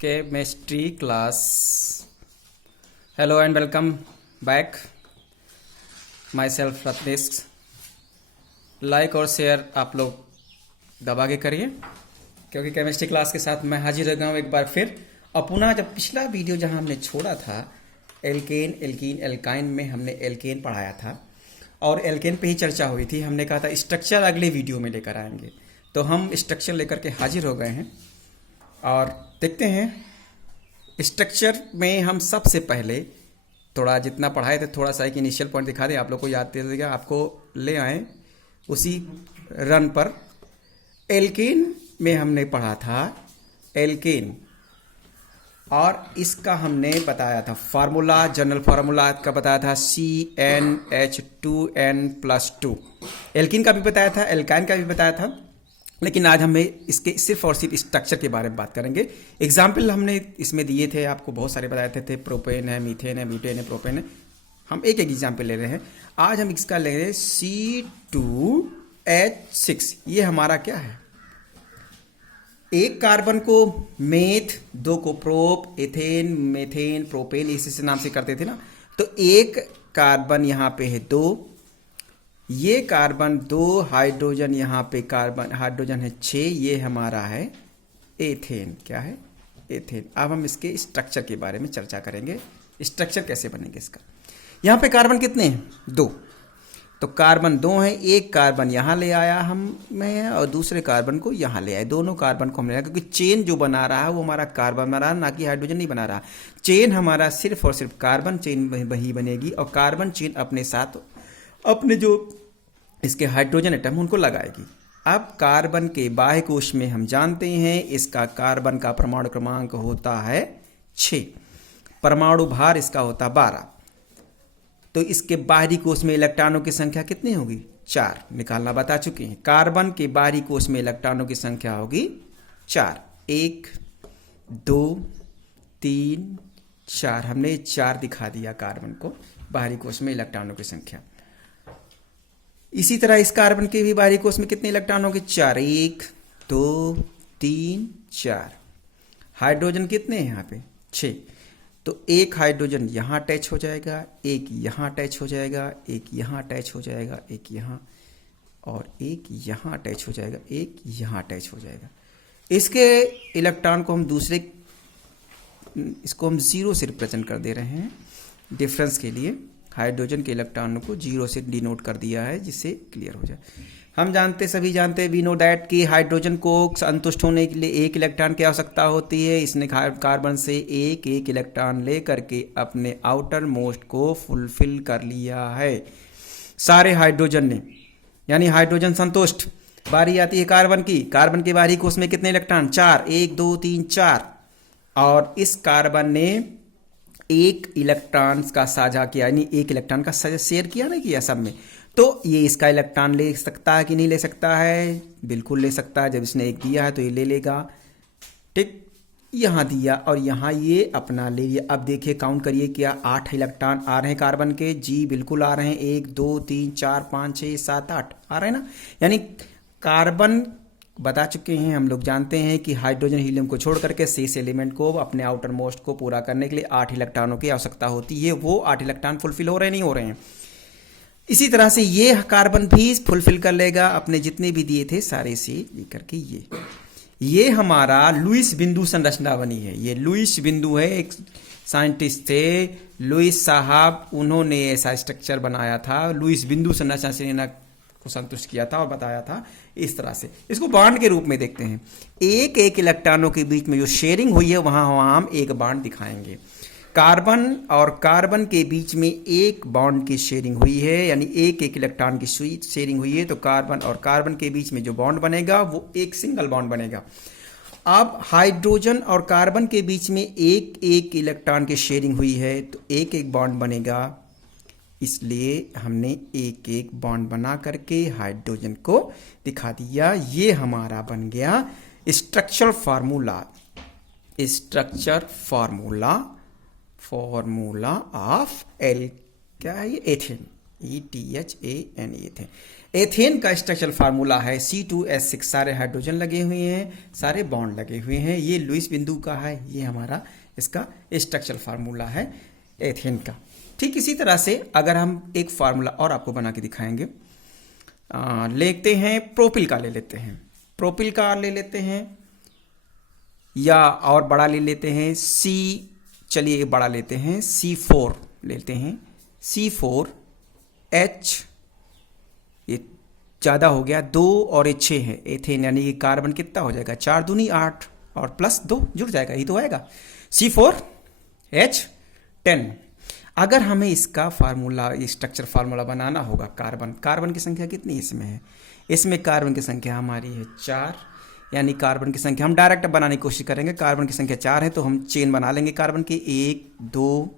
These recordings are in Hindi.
Chemistry class. Hello and welcome back. Myself Ratnesh. Like और शेयर आप लोग दबा के करिए, क्योंकि केमिस्ट्री क्लास के साथ मैं हाजिर हो गया हूँ एक बार फिर। और पुनः जब पिछला वीडियो जहाँ हमने छोड़ा था एल्केन, एल्कीन, एल्काइन में हमने एल्केन पढ़ाया था और एल्केन पे ही चर्चा हुई थी। हमने कहा था स्ट्रक्चर अगले वीडियो में लेकर आएंगे, तो हम स्ट्रक्चर लेकर के हाजिर हो गए हैं और देखते हैं। स्ट्रक्चर में हम सबसे पहले थोड़ा जितना पढ़ाए थे थोड़ा सा एक इनिशियल पॉइंट दिखा दें, आप लोग को याद दे देगा, आपको ले आए उसी रन पर। एल्केन में हमने पढ़ा था एल्केन, और इसका हमने बताया था फार्मूला, जनरल फार्मूला का बताया था CnH2n+2। एल्कीन का भी बताया था, एल्काइन का भी बताया था, लेकिन आज हमें इसके सिर्फ और सिर्फ स्ट्रक्चर के बारे में बात करेंगे। एग्जाम्पल हमने इसमें दिए थे, आपको बहुत सारे बताए थे प्रोपेन है, मीथेन है, ब्यूटेन है, प्रोपेन है। हम एक एक एग्जाम्पल ले रहे हैं। आज हम इसका ले रहे हैं C2H6। ये हमारा क्या है? एक कार्बन को मेथ, दो को प्रोप, एथेन, मेथेन, प्रोपेन इसी नाम से करते थे ना। तो एक कार्बन यहाँ पे है 2, ये कार्बन 2, हाइड्रोजन यहाँ पे कार्बन हाइड्रोजन है 6, ये हमारा है एथेन। क्या है? एथेन। अब हम इसके स्ट्रक्चर के बारे में चर्चा करेंगे। स्ट्रक्चर कैसे बनेंगे इसका। यहाँ पे कार्बन कितने हैं? 2। तो कार्बन 2 है, एक कार्बन यहाँ ले आया मैं और दूसरे कार्बन को यहाँ ले आए। दोनों कार्बन को हमने लिया, क्योंकि चेन जो बना रहा है वो हमारा कार्बन बना रहा है, ना कि हाइड्रोजन नहीं बना रहा। चेन हमारा सिर्फ और सिर्फ कार्बन चेन वही बनेगी, और कार्बन चेन अपने साथ अपने जो इसके हाइड्रोजन एटम उनको लगाएगी। अब कार्बन के बाह्य कोश में हम जानते हैं इसका कार्बन का परमाणु क्रमांक होता है 6, परमाणु भार इसका होता 12। तो इसके बाहरी कोश में इलेक्ट्रॉनों की संख्या कितनी होगी? 4 निकालना बता चुके हैं। कार्बन के बाहरी कोश में इलेक्ट्रॉनों की संख्या होगी 4। 1 2 3 4, हमने 4 दिखा दिया कार्बन को बाहरी कोश में इलेक्ट्रॉनों की संख्या। इसी तरह इस कार्बन के भी बाहरी कोश में कितने इलेक्ट्रॉन होंगे? 4। 1 2 3 4। हाइड्रोजन कितने हैं यहाँ पे? 6। तो एक हाइड्रोजन यहाँ अटैच हो जाएगा, एक यहाँ अटैच हो जाएगा, एक यहाँ अटैच हो जाएगा, एक यहाँ, और एक यहाँ अटैच हो जाएगा, एक यहाँ अटैच हो जाएगा। इसके इलेक्ट्रॉन को हम इसको हम 0 से रिप्रेजेंट कर दे रहे हैं डिफरेंस के लिए। हाइड्रोजन के इलेक्ट्रॉनों को 0 से डिनोट कर दिया है, जिससे क्लियर हो जाए। हम सभी जानते हैं वी नो दैट कि हाइड्रोजन को संतुष्ट होने के लिए एक इलेक्ट्रॉन की आवश्यकता होती है। इसने कार्बन से एक इलेक्ट्रॉन ले करके अपने आउटर मोस्ट को फुलफिल कर लिया है सारे हाइड्रोजन ने, यानी हाइड्रोजन संतुष्ट। बारी आती है कार्बन की। कार्बन के बाहरी कोश में कितने इलेक्ट्रॉन? 4। 1 2 3 4। और इस कार्बन ने एक इलेक्ट्रॉन का साझा किया, यानी एक इलेक्ट्रॉन का शेयर किया ना, किया सब में। तो ये इसका इलेक्ट्रॉन ले सकता है कि नहीं ले सकता है? बिल्कुल ले सकता है। जब इसने एक दिया है तो ये ले लेगा। ठीक, यहाँ दिया और यहाँ ये अपना ले लिया। अब देखिए काउंट करिए, क्या 8 इलेक्ट्रॉन आ रहे हैं कार्बन के? जी बिल्कुल आ रहे हैं। 1 2 3 4 5 6 7 8 आ रहे हैं ना। यानी कार्बन बता चुके हैं, हम लोग जानते हैं कि हाइड्रोजन हीलियम को छोड़ करके शेष एलिमेंट को अपने आउटर मोस्ट को पूरा करने के लिए 8 इलेक्ट्रॉनों की आवश्यकता होती है। वो 8 इलेक्ट्रॉन फुलफिल हो रहे हैं, नहीं हो रहे हैं? इसी तरह से ये कार्बन भी फुलफिल कर लेगा अपने जितने भी दिए थे सारे से लेकर के। ये हमारा लुईस बिंदु संरचना बनी है। ये लुईस बिंदु है, एक साइंटिस्ट थे लुईस साहब, उन्होंने ऐसा स्ट्रक्चर बनाया था। लुईस बिंदु संरचना से को संतुष्ट किया था और बताया था इस तरह से। इसको बॉन्ड के रूप में देखते हैं। एक इलेक्ट्रॉनों के बीच में जो शेयरिंग हुई है वहां हम एक बॉन्ड दिखाएंगे। कार्बन और कार्बन के बीच में एक बॉन्ड की शेयरिंग हुई है, यानी एक इलेक्ट्रॉन की शेयरिंग हुई है। तो कार्बन और कार्बन के बीच में जो बॉन्ड बनेगा वो एक सिंगल बॉन्ड बनेगा। अब हाइड्रोजन और कार्बन के बीच में एक इलेक्ट्रॉन की शेयरिंग हुई है, तो एक बॉन्ड बनेगा। इसलिए हमने एक बॉन्ड बना करके हाइड्रोजन को दिखा दिया। ये हमारा बन गया structure formula. Structure formula of क्या है ये? एथेन। ETHANE ethane. एथेन का स्ट्रक्चरल फार्मूला है C2H6, सारे हाइड्रोजन लगे हुए हैं, सारे बॉन्ड लगे हुए हैं। ये लुईस बिंदु का है, ये हमारा इसका स्ट्रक्चरल फार्मूला है एथेन का। ठीक इसी तरह से अगर हम एक फार्मूला और आपको बना के दिखाएंगे, लेते हैं प्रोपिल का, ले लेते हैं प्रोपिल का, ले लेते हैं या और बड़ा ले लेते हैं चलिए बड़ा लेते हैं C4 लेते हैं, C4H, ये ज़्यादा हो गया, 2 और 6 है एथेन, यानी कि कार्बन कितना हो जाएगा, 4 दूनी 8 और प्लस 2 जुड़ जाएगा, ये तो आएगा C4H10। अगर हमें इसका फार्मूला, स्ट्रक्चर फार्मूला बनाना होगा, कार्बन की संख्या कितनी इसमें है, इसमें कार्बन की संख्या हमारी है 4, यानी कार्बन की संख्या हम डायरेक्ट बनाने की कोशिश करेंगे। कार्बन की संख्या 4 है तो हम चेन बना लेंगे कार्बन के, 1 2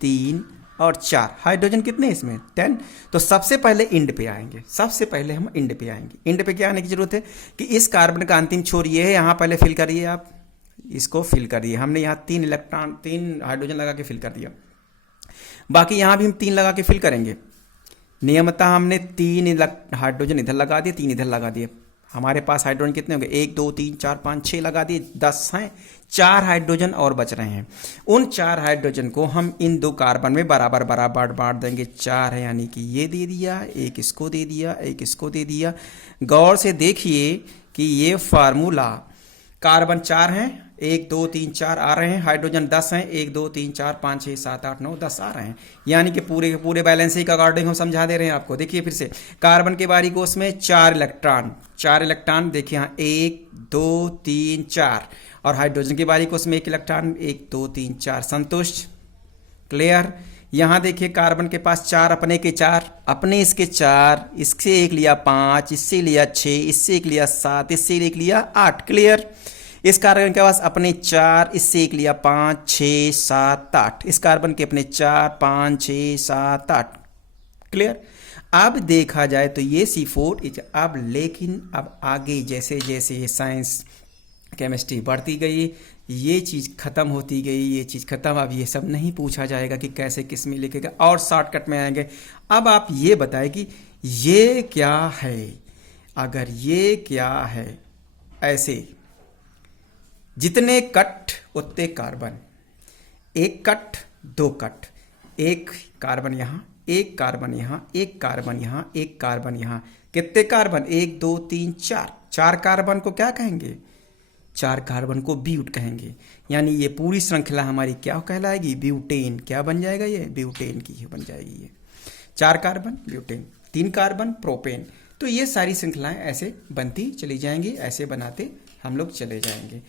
3 और 4। हाइड्रोजन कितने इसमें, 10। तो सबसे पहले इंड पे आएंगे, सबसे पहले हम इंड पे आएंगे। इंड पे क्या आने की जरूरत है कि इस कार्बन का अंतिम छोर ये है, यहाँ पहले फिल करिए, आप इसको फिल करिए। हमने यहाँ 3 हाइड्रोजन लगा के फिल कर दिया, बाकी यहाँ भी हम 3 लगा के फिल करेंगे। नियमतः हमने 3 हाइड्रोजन इधर लगा दिए, 3 इधर लगा दिए। हमारे पास हाइड्रोजन कितने होंगे, 1 2 3 4 5 6 लगा दिए, 10 हैं। 4 हाइड्रोजन और बच रहे हैं। उन 4 हाइड्रोजन को हम इन 2 कार्बन में बराबर बराबर बांट देंगे। 4 है यानी कि ये दे दिया, एक इसको दे दिया, एक इसको दे दिया। गौर से देखिए कि ये फार्मूला, कार्बन 4 हैं, 1 2 3 4 आ रहे हैं, हाइड्रोजन 10 हैं, 1 2 3 4 5 6 7 8 9 10 आ रहे हैं, यानी कि पूरे के पूरे बैलेंस के अकॉर्डिंग हम समझा दे रहे हैं आपको। देखिए फिर से कार्बन के बारी को, उसमें 4 इलेक्ट्रॉन देखिए यहाँ 1 2 3 4, और हाइड्रोजन की बारी को, उसमें 1 इलेक्ट्रॉन, 1 2 3 4, संतुष्ट, क्लियर। यहाँ देखिए कार्बन के पास 4, अपने के 4, अपने इसके 4, इससे एक लिया 5, इससे लिया 6, इससे एक लिया 7, इससे एक लिया 8, क्लियर। इस कार्बन के पास अपने 4, इससे एक लिया 5 6 7 8, इस कार्बन के अपने 4 5 6 7 8, क्लियर। अब देखा जाए तो ये C4, अब लेकिन अब आगे जैसे जैसे साइंस केमिस्ट्री बढ़ती गई, ये चीज़ ख़त्म होती गई, ये चीज़ ख़त्म। अब ये सब नहीं पूछा जाएगा कि कैसे किस में लिखेगा, और शॉर्टकट में आएंगे। अब आप ये बताएं कि ये क्या है, अगर ये क्या है, ऐसे जितने कट उतने कार्बन, 1 कट 2 कट, 1 कार्बन यहाँ, 1 कार्बन यहाँ, 1 कार्बन यहाँ, 1 कार्बन यहाँ, कितने कार्बन, 1 2 3 4, 4 कार्बन को क्या कहेंगे, 4 कार्बन को ब्यूट कहेंगे। यानी ये पूरी श्रृंखला हमारी क्या कहलाएगी, ब्यूटेन। क्या बन जाएगा, ये ब्यूटेन की बन जाएगी। ये 4 कार्बन ब्यूटेन, 3 कार्बन प्रोपेन। तो ये सारी श्रृंखलाएं ऐसे बनती चली जाएंगी, ऐसे बनाते हम लोग चले जाएंगे।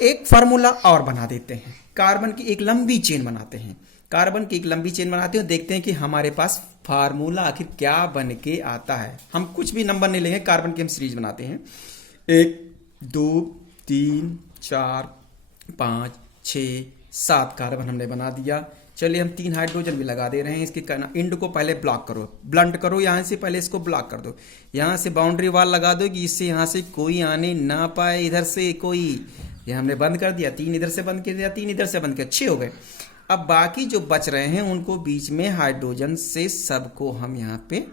एक फार्मूला और बना देते हैं, कार्बन की एक लंबी चेन बनाते हैं, कार्बन की एक लंबी चेन बनाते हैं, देखते हैं कि हमारे पास फार्मूला आखिर क्या बन के आता है। हम कुछ भी नंबर नहीं लेंगे, कार्बन की हम सीरीज बनाते हैं। 1 2 3 4 5 6 7 कार्बन हमने बना दिया। चलिए हम 3 हाइड्रोजन भी लगा दे रहे हैं। इसके इंड को पहले ब्लॉक करो, ब्लंट करो, यहाँ से पहले इसको ब्लॉक कर दो, यहाँ से बाउंड्री वाल लगा दो कि इससे यहाँ से कोई आने ना पाए, इधर से कोई, ये हमने बंद कर दिया। 3 इधर से बंद कर दिया, 3 इधर से बंद किया, 6 हो गए। अब बाकी जो बच रहे हैं उनको बीच में हाइड्रोजन से सबको हम यहाँ पे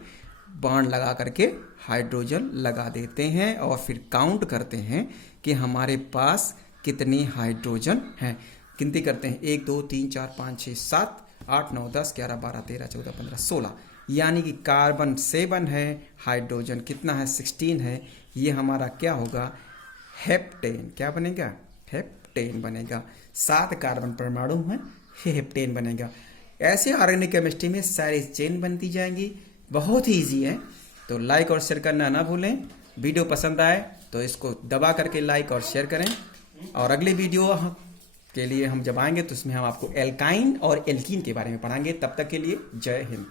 बॉन्ड लगा करके हाइड्रोजन लगा देते हैं, और फिर काउंट करते हैं कि हमारे पास कितने हाइड्रोजन हैं। गिनती करते हैं, 1 2 3 4 5 6 7 8 9 10 11 12 13 14 15 16, यानी कि कार्बन 7 है, हाइड्रोजन कितना है, 16 है। ये हमारा क्या होगा, हेप्टेन। क्या बनेगा, हेप्टेन बनेगा। 7 कार्बन परमाणु हैं, हेप्टेन बनेगा। ऐसे ऑर्गेनिक केमिस्ट्री में सारी चेन बनती जाएंगी, बहुत ही ईजी है। तो लाइक और शेयर करना ना भूलें। वीडियो पसंद आए तो इसको दबा करके लाइक और शेयर करें, और अगले वीडियो के लिए हम जब आएंगे तो उसमें हम आपको एल्काइन और एल्कीन के बारे में पढ़ाएंगे। तब तक के लिए जय हिंद।